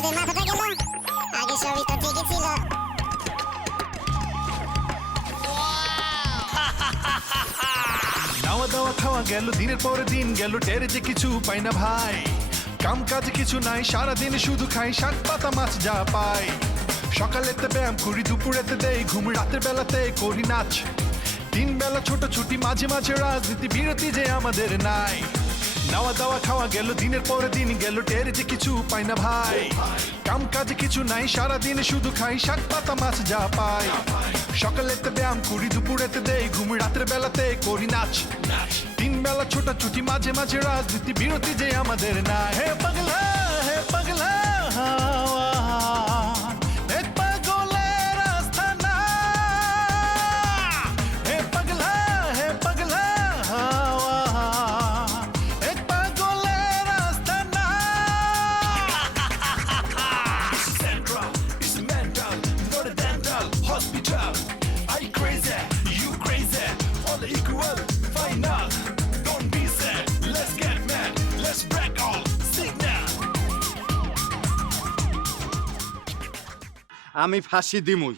ওষুধের মাথাটা গেল, আগে সবই তো ঠিকই ছিল। নাওয়া দাওয়া খাওয়া গেল, দিনের পরে দিন গেল, টেরে যে কিছু পাই না ভাই। কাম কাজ কিছু নাই, সারাদিন শুধু খাই শাক পাতা মাছ যা পাই। সকালেতে ব্যায়াম করি, দুপুরেতে দেই ঘুম, রাতের বেলাতে করি নাচ। তিন বেলা ছোট ছুটি, মাঝে মাঝে রাজনীতি, বিরতি যে আমাদের নাই। নাওয়া দাওয়া খাওয়া গেল, দিনের পরে দিন গেল, টেরে যে কিছু পাই না ভাই। কাম কাজ কিছু নাই, সারাদিন শুধু খাই শাক পাতা মাছ যা পাই। সকালেতে ব্যায়াম করি, দুপুরেতে দেই ঘুম, রাতের বেলাতে করি নাচ। তিন বেলা ছোট ছুটি, মাঝে মাঝে রাজনীতি, বিরতি যে আমাদের না। হে পাগলা, হে পাগলা হাওয়া, এক পাগলের আস্তানা। হে পাগলা, হে পাগলা হাওয়া, এক পাগলের আস্তানা। It's central, it's mental, not a dental hospital. I crazy, you crazy, all equal, final. Don't be sad, let's get mad, let's break all signal. আমি ফাঁসি দিমুই,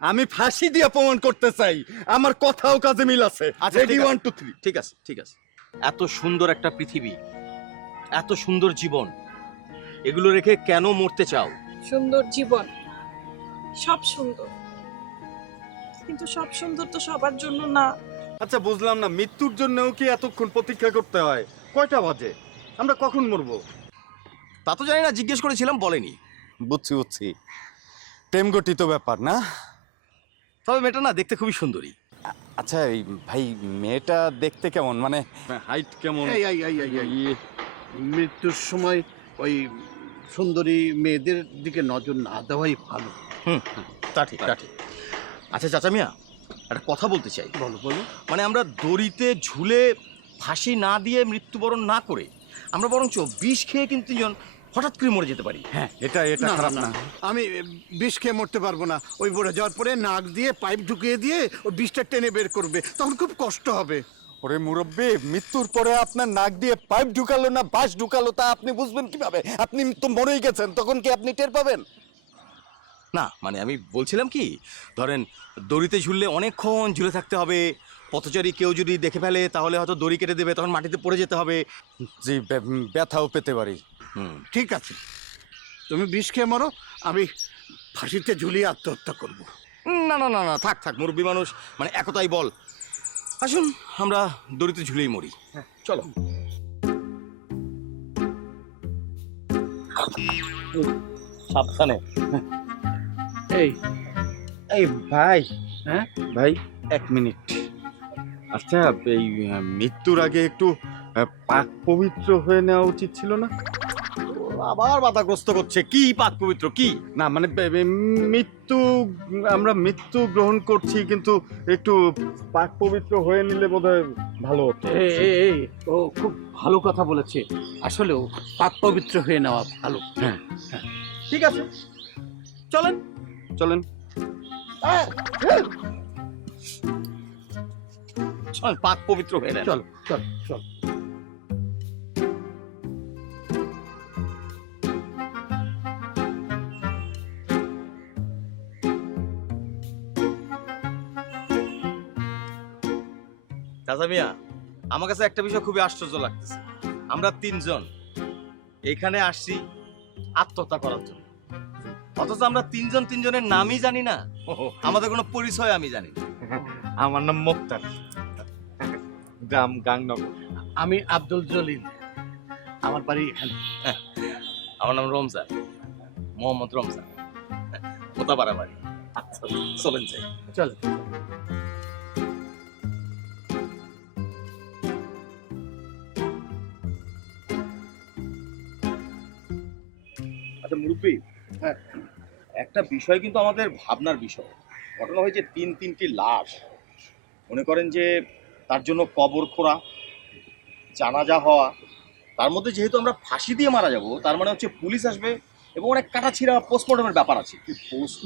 আমি ফাঁসি দিয়ে প্রমাণ করতে চাই আমার কথাও কাজে মিল আছে। রেডি 1 2 3। ঠিক আছে, ঠিক আছে। এত সুন্দর একটা পৃথিবী, এত সুন্দর জীবন, এগুলো রেখে কেন মরতে চাও? সুন্দর জীবন, সব সুন্দর, কিন্তু সব সুন্দর তো সবার জন্য না। আচ্ছা বুঝলাম না, মৃত্যুর জন্যও কি এতক্ষণ প্রতীক্ষা করতে হয়? কয়টা বাজে? আমরা কখন মরবো? তা তো জানি না, জিজ্ঞেস করেছিলাম, বলেনি। বুঝছি বুঝছি, প্রেম গঠিত ব্যাপার না। তবে মেয়েটা না দেখতে খুবই সুন্দরী। আচ্ছা এই ভাই, মেয়েটা দেখতে কেমন, মানে হাইট কেমন? মৃত্যুর সময় ওই সুন্দরী মেয়েদের দিকে নজর না দেওয়াই ভালো। তা ঠিক, তা ঠিক। আচ্ছা চাচা মিয়া, একটা কথা বলতে চাই। বলো বলো। মানে আমরা দড়িতে ঝুলে ফাঁসি না দিয়ে মৃত্যুবরণ না করে আমরা বরঞ্চ বিষ খেয়ে কিন্তু তিনজন হঠাৎ করে মরে যেতে পারি। হ্যাঁ, এটা খারাপ না। আমি বিষ খেয়ে মরতে পারবো না। ওই মরে যাওয়ার পরে নাক দিয়ে পাইপ ঢুকিয়ে দিয়ে ওই বিষটা টেনে বের করবে, তখন খুব কষ্ট হবে। ওরে মুরব্বি, মৃত্যুর পরে আপনার নাক দিয়ে পাইপ ঢুকালো না বাঁশ ঢুকালো তা আপনি বুঝবেন কিভাবে? আপনি তো মরেই গেছেন, তখন কি আপনি টের পাবেন? না মানে আমি বলছিলাম কি, ধরেন দড়িতে ঝুললে অনেকক্ষণ ঝুলে থাকতে হবে, পথচারী কেউ যদি দেখে ফেলে তাহলে হয়তো দড়ি কেটে দেবে, তখন মাটিতে পড়ে যেতে হবে। জি, ব্যথাও পেতে পারি। ঠিক আছে, তুমি বিষ খেয়ে মরো, আমি ফাঁসিতে ঝুলিয়ে আত্মহত্যা করব। না না না না, থাক থাক, মুরব্বী মানুষ, মানে একতাই বল। আসুন আমরা দড়িতে ঝুলেই মরি, চলো। সাবধানে। এই এই ভাই, হ্যাঁ ভাই 1 মিনিট। আচ্ছা এই মৃত্যুর আগে একটু পাক পবিত্র হয়ে নেওয়া উচিত ছিল না? আবার বাধাগ্রস্ত করছে, কি পাক পবিত্র কি? না মানে মৃত্যু, আমরা মৃত্যু গ্রহণ করছি, কিন্তু একটু পাক পবিত্র হয়ে নিলে বোধহয় ভালো হতো। এই ও খুব ভালো কথা বলেছে, আসলেও পাক পবিত্র হয়ে নেওয়া ভালো। হ্যাঁ, ঠিক আছে, চলেন চলেন। চল পাক পবিত্র হয়ে নেন। চল চল চল। চাচা মিয়া, আমার কাছে একটা বিষয় খুবই আশ্চর্য লাগতেছে। আমরা তিনজন এখানে আসছি আত্মহত্যা করার জন্য, অথচ আমরা তিনজন তিনজনের নামই জানি না, আমাদের কোনো পরিচয় আমি জানি না। আমার নাম মোক্তার, গ্রাম গাংনগর। আমি আব্দুল জলিল, আমার বাড়ি এখানে। আমার নাম রমজান, মোহাম্মদ রমজান, কোতাপাড়া বাড়ি। আচ্ছা চলেন যাই। চল। আচ্ছা মুরব্বী, হ্যাঁ, একটা বিষয় কিন্তু আমাদের ভাবনার বিষয়। ঘটনা হয়েছে তিনটি লাশ, মনে করেন যে তার জন্য কবর খোঁড়া, জানাজা হওয়া, তার মধ্যে যেহেতু আমরা ফাঁসি দিয়ে মারা যাব, তার মানে হচ্ছে পুলিশ আসবে এবং অনেক কাটাছিড়া পোস্টমর্টমের ব্যাপার আছে,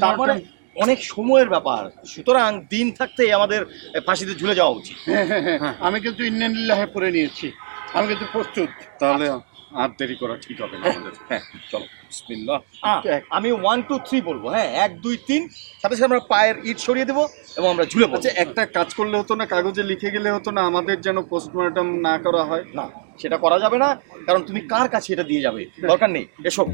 তার মানে অনেক সময়ের ব্যাপার। সুতরাং দিন থাকতেই আমাদের ফাঁসিতে ঝুলে যাওয়া উচিত। হ্যাঁ, আমি কিন্তু ইন্নালিল্লাহে পড়ে নিয়েছি, আমি কিন্তু প্রস্তুত। তাহলে আর দেরি করা ঠিক হবে না আমাদের। হ্যাঁ চলো। বিসমিল্লাহ। আমি 1 2 3 বলবো, হ্যাঁ 1 2 3, সাথে সাথে আমরা পায়ের ইট সরিয়ে দেবো এবং আমরা ঝুলে পড়বো। আচ্ছা, একটা কাজ করলে হতো না, কাগজে লিখে গেলে হতো না, আমাদের যেন পোস্টমর্টম না করা হয়? না, সেটা করা যাবে না, কারণ তুমি কার কাছে এটা দিয়ে যাবে, দরকার নেই। এসো।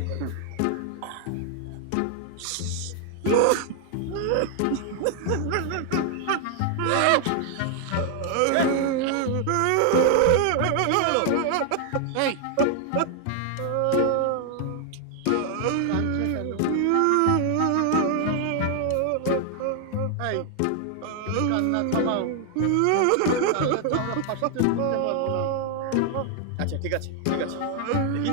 এই, এই, কান্না থামাও। কান্না তো আমরা ফাঁসিতে ঝুলতে পারবো না। আচ্ছা ঠিক আছে, ঠিক আছে, দেখি।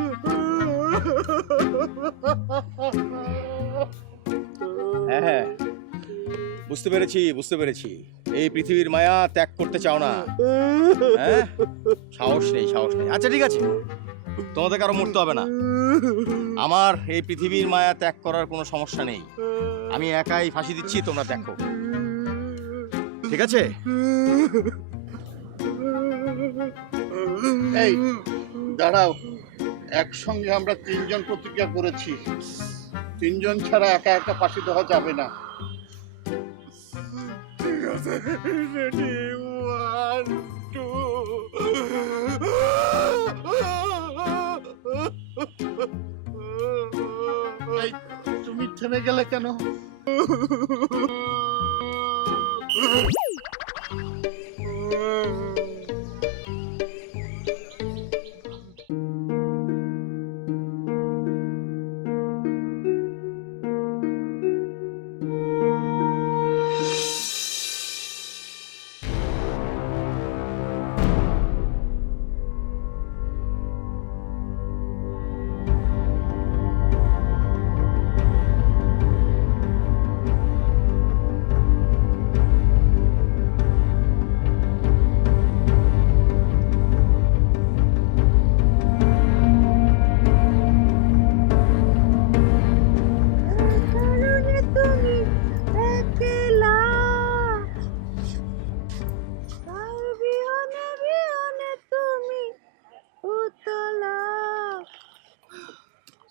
হ্যাঁ হ্যাঁ, বুঝতে পেরেছি, বুঝতে পেরেছি। এই পৃথিবীর মায়া ত্যাগ করতে চাও না, হ্যাঁ? সাহস নেই, সাহস নেই। আচ্ছা ঠিক আছে, তোমাদের কারো মরতে হবে না। আমার এই পৃথিবীর মায়া ত্যাগ করার কোনো সমস্যা নেই। আমি একাই ফাঁসি দিচ্ছি, তোমরা দেখো, ঠিক আছে? এই দাঁড়াও, একসঙ্গে আমরা 3 জন প্রতিজ্ঞা করেছি, 3 জন ছাড়া একা একা ফাঁসি দেওয়া যাবে না। ঠিক আছে, রেডি, 1 2। এই, তুমি থেমে গেলে কেন?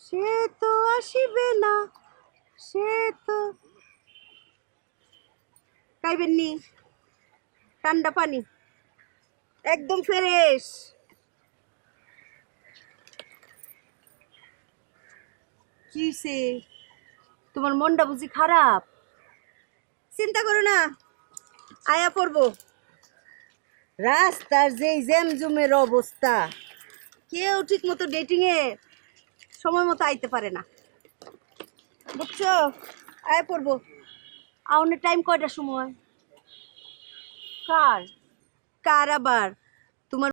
সে তো আসিবে না, সে তো খাইবেন নি, ঠান্ডা পানি একদম ফ্রেশ। কি সে, তোমার মনটা বুঝি খারাপ? চিন্তা করো না, আয়া পড়বো। রাস্তার যেই জ্যামজুমের অবস্থা, কেউ ঠিক মতো ডেটিং এ সময় মতো আইতে পারে না, বুঝছো? আয় পড়বো। আউনের টাইম কয়টার সময়? কার কার আবার? তোমার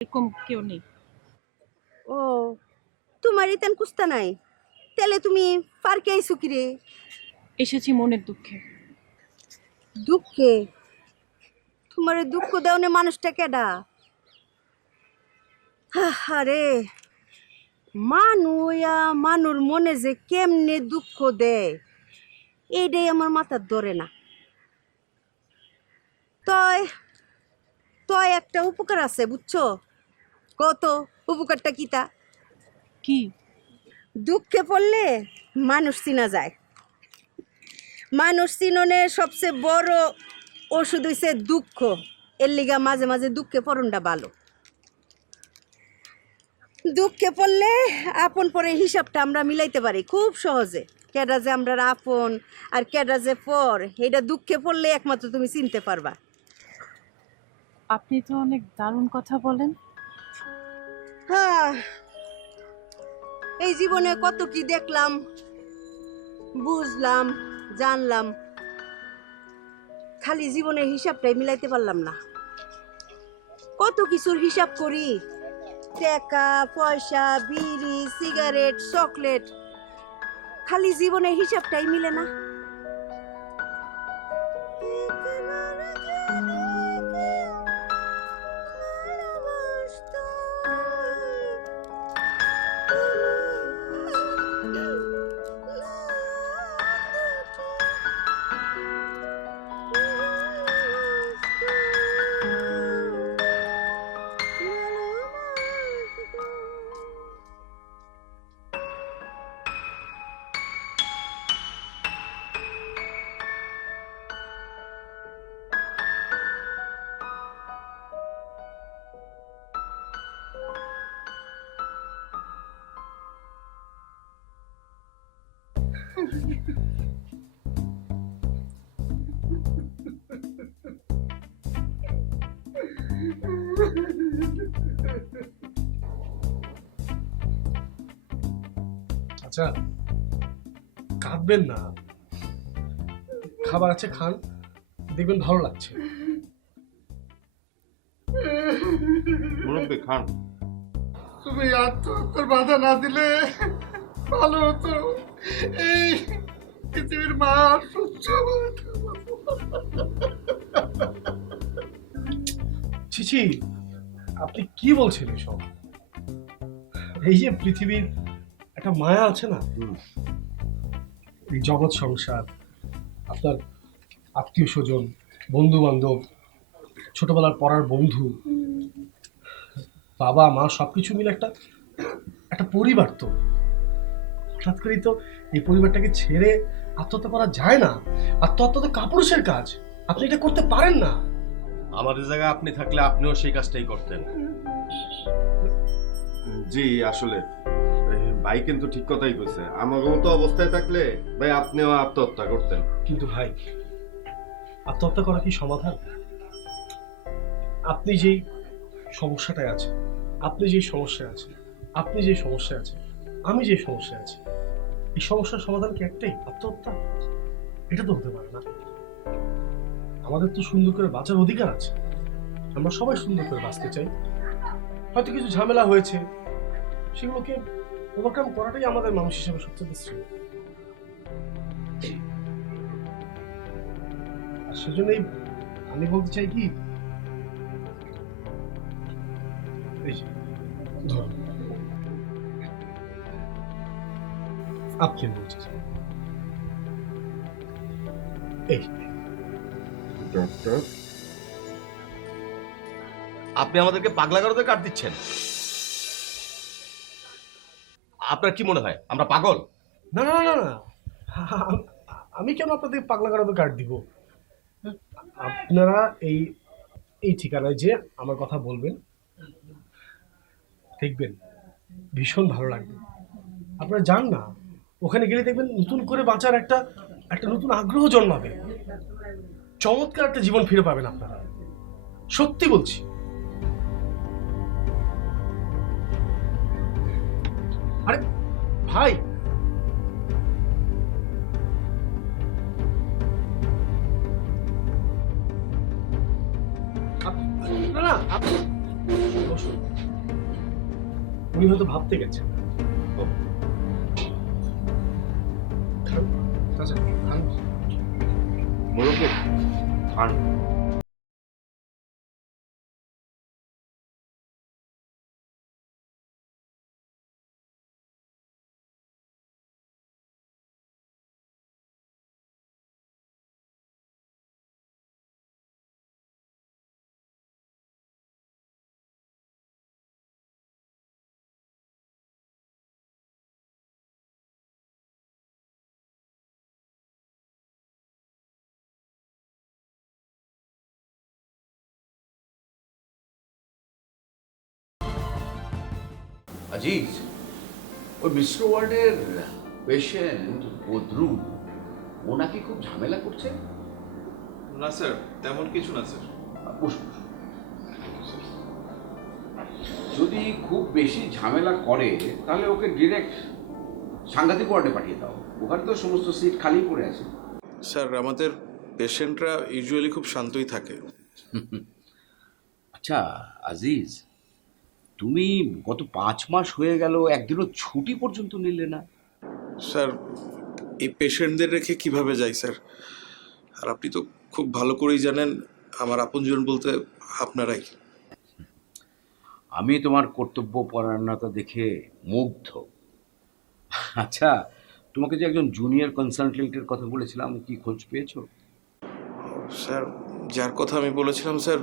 এরকম কেউ নেই। ও, তোমার ইতেন কুস্তা নাই, তাহলে তুমি পার্কে আইসো কি রে? এসেছি মনের দুঃখে। দুঃখে? তোমার দুঃখ দেওয়ানে মানুষটা কেডা? আরে মানুয়া মানুর মনে যে কেমনে দুঃখ দেয়, এইটাই আমার মাথার ধরে না। তয় তয় একটা উপকার আছে, বুঝছো? কত উপকারটা কিতা? কি? দুঃখে পড়লে মানুষ চিনা যায়। মানুষ চিননের সবচেয়ে বড় ওষুধ হইছে দুঃখ। এর লিগা মাঝে মাঝে দুঃখে পড়নটা ভালো। দুঃখে পড়লে আপন পরের হিসাবটা আমরা মিলাইতে পারি খুব সহজে। কেডা যে আমরা আপন আর কেডা যে পর, এটা দুঃখে পড়লে একমাত্র তুমি চিনতে পারবা। আপনি তো অনেক দারুণ কথা বলেন। হ্যাঁ, এই জীবনে কত কি দেখলাম, বুঝলাম, জানলাম, খালি জীবনের হিসাবটাই মিলাইতে পারলাম না। কত কিছুর হিসাব করি, টাকা পয়সা, বিড়ি, সিগারেট, চকলেট, খালি জীবনের হিসাবটাই মিলে না। আচ্ছা, কাঁদবেন না, খাবার আছে খান, দেখবেন ভালো লাগছে। মুরব্বী খান। তুমি আত্মহত্যার বাধা না দিলে ভালো হতো। এই পৃথিবীর মা সহ্য ছিছি, আপনি কি বলছেন এসব? এই যে পৃথিবীর একটা মায়া আছে না, এই জগৎ সংসার, আপনার আত্মীয় স্বজন, বন্ধু বান্ধব, ছোটবেলার পড়ার বন্ধু, বাবা মা সবকিছু মিলে একটা একটা পরিবার। তো হঠাৎ করেই তো এই পরিবারটাকে ছেড়ে আত্মহত্যা করা যায় না। আত্মহত্যা তো কাপুরুষের কাজ, আপনি এটা করতে পারেন না। আমাদের জায়গায় আপনি থাকলে আপনিও সেই কাজটাই করতেন। জি আসলে ভাই কিন্তু ঠিক কথাই কইছে। আমার মতো অবস্থায় থাকলে ভাই আপনিও আত্মহত্যা করতেন। কিন্তু ভাই, আত্মহত্যা করা কি সমাধান? আপনি যেই সমস্যাটায় আছেন, আপনি যেই সমস্যায় আছেন, আপনি যে সমস্যায় আছেন, আমি যে সমস্যায় আছি, এই সমস্যার সমাধান কি একটাই? আত্মহত্যা? এটা তো হতে পারে না। আমাদের তো সুন্দর করে বাঁচার অধিকার আছে, আমরা সবাই সুন্দর করে বাঁচতে চাই। হয়তো কিছু ঝামেলা হয়েছে, সেগুলোকে ওভারকাম করাটাই আমাদের মানুষ হিসেবে সবচেয়ে শ্রেয়। আর সেজন্যই আমি বলতে চাই কি, এই যে ধরুন আপনি বলছেন, এই ডক্টর আপনি আমাদেরকে পাগলা গারদে কাট দিচ্ছেন। আপনার কি মনে হয় আমরা পাগল? না না না না, আমি কেন আপনাদের পাগলা গারদে কার্ড দিব? আপনারা এই এই ঠিকানায় যে আমার কথা বলবেন, দেখবেন ভীষণ ভালো লাগবে। আপনারা যান না, ওখানে গেলে দেখবেন নতুন করে বাঁচার একটা একটা নতুন আগ্রহ জন্মাবে, চমৎকার একটা জীবন ফিরে পাবেন আপনারা, সত্যি বলছি। আরে ভাই, না না, আপনি বসুন। উনি হয়তো ভাবতে গেছেন। খান, চাচা, খান। মুরব্বী খান। আজিজ, ওই মিশ্র ওয়ার্ডের পেশেন্ট বদরু, ও নাকি খুব ঝামেলা করছে। না স্যার, তেমন কিছু না স্যার। বসুন। যদি খুব বেশি ঝামেলা করে তাহলে ওকে ডিরেক্ট সাংঘাতিক ওয়ার্ডে পাঠিয়ে দাও, ওখানে তো সমস্ত সিট খালি পড়ে আছে। স্যার, আমাদের পেশেন্টরা ইউজুয়ালি খুব শান্তই থাকে। আচ্ছা আজিজ, তুমি গত 5 মাস হয়ে গেল একদিনও ছুটি পর্যন্ত নিলে না। স্যার এই পেশেন্টদের রেখে কিভাবে যাই স্যার? আর আপনি তো খুব ভালো করেই জানেন আমার আপনজন বলতে আপনারাই। আমি তোমার কর্তব্য পরায়ণতা দেখে মুগ্ধ। আচ্ছা, তোমাকে যে একজন জুনিয়র কনসালটেন্টের কথা বলেছিলাম, কি খোঁজ পেয়েছো? স্যার যার কথা আমি বলেছিলাম স্যার,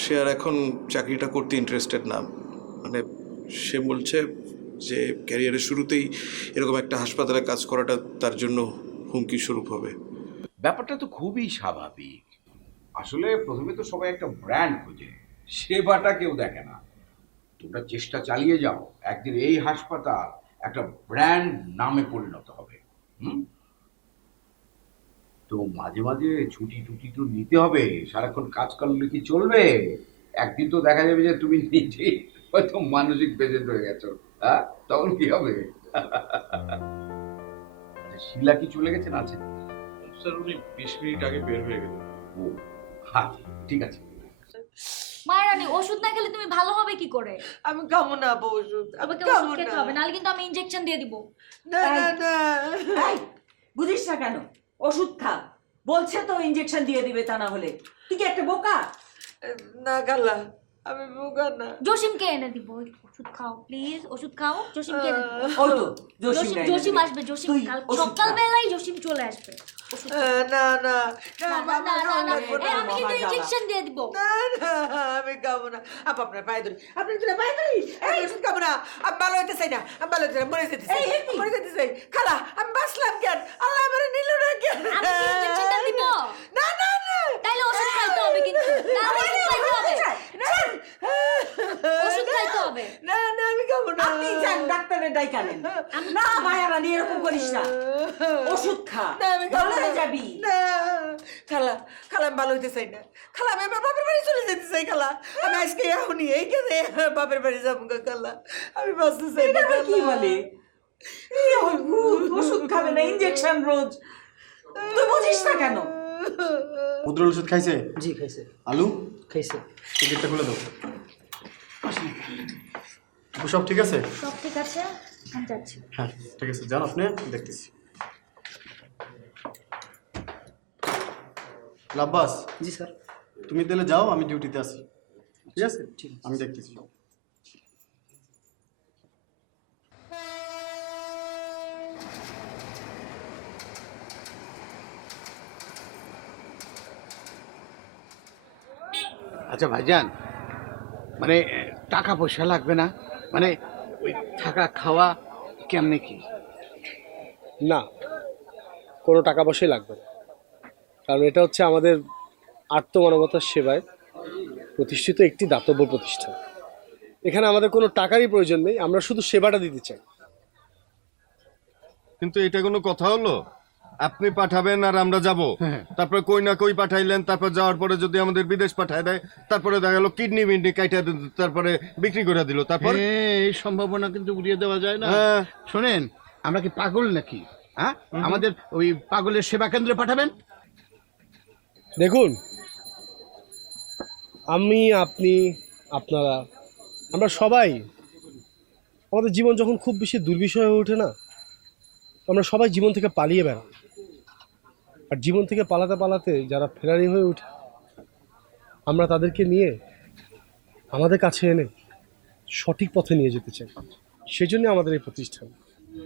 সে আর এখন চাকরিটা করতে ইন্টারেস্টেড না। মানে সে বলছে যে ক্যারিয়ারের শুরুতেই এরকম একটা হাসপাতালে কাজ করাটা তার জন্য হুমকি স্বরূপ হবে। ব্যাপারটা তো খুবই স্বাভাবিক। আসলে প্রথমে তো সবাই একটা ব্র্যান্ড খোঁজে, সেবাটা কেউ দেখে না। তোমরা চেষ্টা চালিয়ে যাও, একদিন এই হাসপাতাল একটা ব্র্যান্ড নামে পরিণত হবে। তো মাঝে মাঝে ছুটি টুটি তো নিতে হবে, সারাক্ষণ কাজ করলে কি চলবে? একদিন তো দেখা যাবে যে তুমি নিজেই হয়তো মানসিক পেশেন্ট হয়ে গেছো, হ্যাঁ? তখন কি হবে? শিলা কি চলে গেছে না আছে? স্যার উনি 20 মিনিট আগে বের হয়ে গেলেন। ও হ্যাঁ, ঠিক আছে। মায়েরানি, ওষুধ না খেলে তুমি ভালো হবে কি করে? আমি খাবো না আপা ওষুধ, আমি আমাকে খাবো ওষুধ খেতে না। হবে, নাহলে কিন্তু আমি ইনজেকশন দিয়ে দিব। না না না, বুঝিস না কেন? ওষুধ খা, বলছে তো ইনজেকশন দিয়ে দিবে, তা না হলে তুই কি একটা বোকা? না খালা, আমি বোকা না। জসিমকে এনে দিব, ওষুধ খাও প্লিজ, ওষুধ খাও, জসিমকে এনে দিব। ওই তো জসিম আসবে, জসিম তুই কাল ওষুধ খা। সকালবেলায় জসিম চলে আসবে। ওষুধ খাও। না না না, না, না, না, না, আমি কিন্তু ইনজেকশন দিয়ে দিব। না না, আমি খাবো না। আপা আপনার পায়ে ধরি, আপনার জন্য পায়ে ধরি। আমি ওষুধ খাবো না, আমি ভালো হইতে চাই না, আমি ভালো হইতে চাই না, মরে যেতে চাই, মরে যেতে চাই। খালা আমি বাঁচলাম কেন? আল্লাহ আমার নিল না কেন? আমি কি ইনজেকশনটা দিব? না না না, তাহলে ওষুধ খাইতে হবে কিন্তু, তাহলে ওষুধ খাইতে হবে। ওষুধ খাইতে হবে। না না, আমি খাবো না। আপনি যান ডাক্তারের ডাইকা নেন। না মায়ারানি, এরকম করিস না, ওষুধ খা, না, আমি খাবো ভালো না। হয়ে যাবি। না খালা, খালা আমি ভালো হইতে চাই না। খালা আমি আমার বাপের বাড়ি চলে যেতে চাই। খালা আমি আজকে এখনই এই কেঁদে বাপের বাড়ি যাবো গো। খালা আমি বাঁচতে চাই না। এটা আবার কি বলে? এই অদ্ভুত, ওষুধ খাবে না, ইনজেকশন রোজ। তুই বুঝিস না কেন? মুদ্রল ওষুধ খাইছে? জি খাইছে। আলু খাইছে। টিকিটটা খুলে দাও। সব ঠিক আছে? সব ঠিক আছে, আমি যাচ্ছি। হ্যাঁ ঠিক আছে, যান আপনি, দেখতেছি। লাব্বাস। জি স্যার। তুমি তাহলে যাও, আমি ডিউটিতে আছি। ঠিক আছে, আমি দেখতেছি। আচ্ছা ভাইজান, মানে টাকা পয়সা লাগবে না? মানে ওই থাকা খাওয়া কেমনে কি? না, কোনো টাকা পয়সাই লাগবে না, কারণ এটা হচ্ছে আমাদের আত্মমানবতার সেবায় প্রতিষ্ঠিত একটি দাতব্য প্রতিষ্ঠান। এখানে আমাদের কোনো টাকারই প্রয়োজন নেই, আমরা শুধু সেবাটা দিতে চাই। কিন্তু এটা কোনো কথা হলো? আপনি পাঠাবেন আর আমরা যাব, তারপরে কই না কই পাঠাইলেন, তারপর যাওয়ার পরে যদি আমাদের বিদেশ পাঠায় দেয়, তারপরে দেখা গেল কিডনি মিডনি কাইটা তারপরে বিক্রি করে দিল, তারপর এই সম্ভাবনা কিন্তু উড়িয়ে দেওয়া যায় না। হ্যাঁ। শোনেন, আমরা কি পাগল নাকি? হ্যাঁ, আমাদের ওই পাগলের সেবা কেন্দ্রে পাঠাবেন। দেখুন, আমি, আপনি, আপনারা, আমরা সবাই, আমাদের জীবন যখন খুব বেশি দুর্বিষয় হয়ে ওঠে না, আমরা সবাই জীবন থেকে পালিয়ে বেড়াই। আর জীবন থেকে পালাতে পালাতে যারা ফেরারি হয়ে ওঠে, আমরা তাদেরকে নিয়ে আমাদের কাছে এনে সঠিক পথে নিয়ে যেতে চাই। সেজন্য আমাদের এই প্রতিষ্ঠান।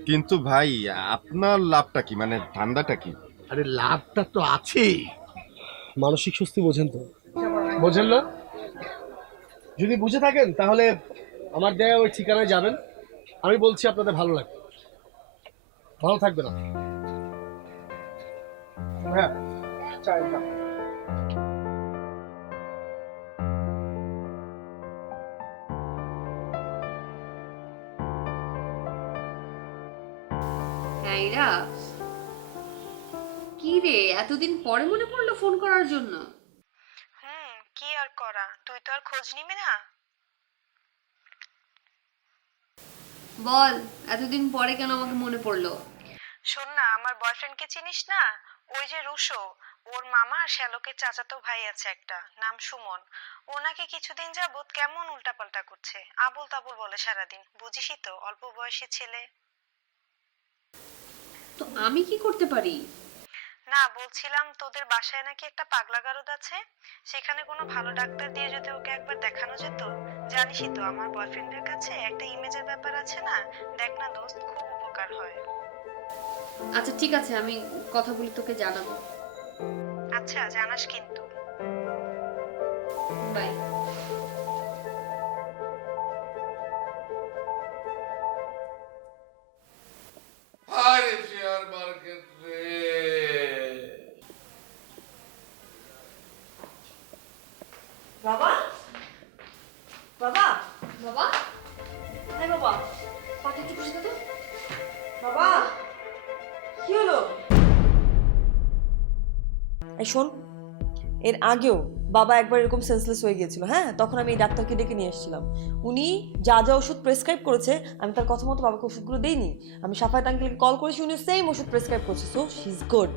কিন্তু ভাই আপনার লাভটা কি, মানে ধান্দাটা কি? আরে লাভটা তো আছেই। মানসিক স্বস্তি বোঝেন তো? বোঝেন না? যদি বুঝে থাকেন তাহলে আমার দেয়া ওই ঠিকানায় যাবেন। আমি বলছি আপনাদের ভালো লাগবে, ভালো থাকবে না? হ্যাঁ, চায়ের কাপ। হ্যাঁ, কি রে, এতদিন পরে মনে পড়লো ফোন করার জন্য? কি আর করা, তুই তো আর খোঁজ নিবি না। বল, এতদিন পরে কেন আমাকে মনে পড়লো? শোন না, আমার বয়ফ্রেন্ডকে চিনিস না? ওই যে রুশো, ওর মামা শ্যালকের চাচাতো ভাই আছে একটা, নাম সুমন। ও নাকি কিছুদিন যাবত কেমন উল্টাপাল্টা করছে, আবোল তাবোল বলে সারাদিন। বুঝিসই তো, অল্প বয়সী ছেলে। তো আমি কি করতে পারি? না, বলছিলাম তোদের বাসায় নাকি একটা পাগলা গারদ আছে, সেখানে কোনো ভালো ডাক্তার দিয়ে যদি ওকে একবার দেখানো যেত। জানিসই তো আমার বয়ফ্রেন্ডের কাছে একটা ইমেজের ব্যাপার আছে না, দেখ না দোস্ত, খুব উপকার হয়। আচ্ছা ঠিক আছে, আমি কথা বলে তোকে জানাবো। আচ্ছা, জানাস কিন্তু। বাই। আরে শেয়ার মার্কেট রে, বাবা বাবা বাবা, হ্যাঁ বাবা, পাটা একটু বসে তো। বাবা কি হলো? এই শোন, এর আগেও বাবা একবার এরকম সেন্সলেস হয়ে গিয়েছিল, হ্যাঁ, তখন আমি এই ডাক্তারকে ডেকে নিয়ে এসেছিলাম। উনি যা যা ওষুধ প্রেসক্রাইব করেছে আমি তার কথা মতো বাবাকে ওষুধগুলো দেইনি। আমি সাফায়াত আঙ্কেলকে কল করেছি, উনি সেম ওষুধ প্রেসক্রাইব করছে, সো শি ইজ গুড।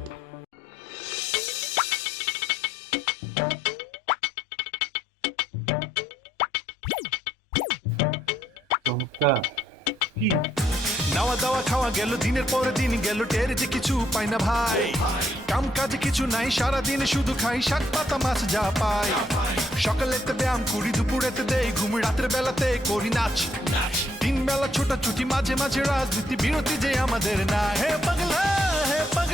কি নাওয়া দাওয়া খাওয়া গেল, দিনের পরে দিন গেল, টের যে কিছু পাই না ভাই। কাম কাজ কিছু নাই, সারাদিন শুধু খাই শাক পাতা মাছ যা পাই। সকালেতে ব্যায়াম করি, দুপুরেতে দেই ঘুম, রাতের বেলাতে করি নাচ। তিন বেলা ছোটাছুটি, মাঝে মাঝে রাজনীতি, বিরতি যে আমাদের না। হে পাগলা হে পাগলা।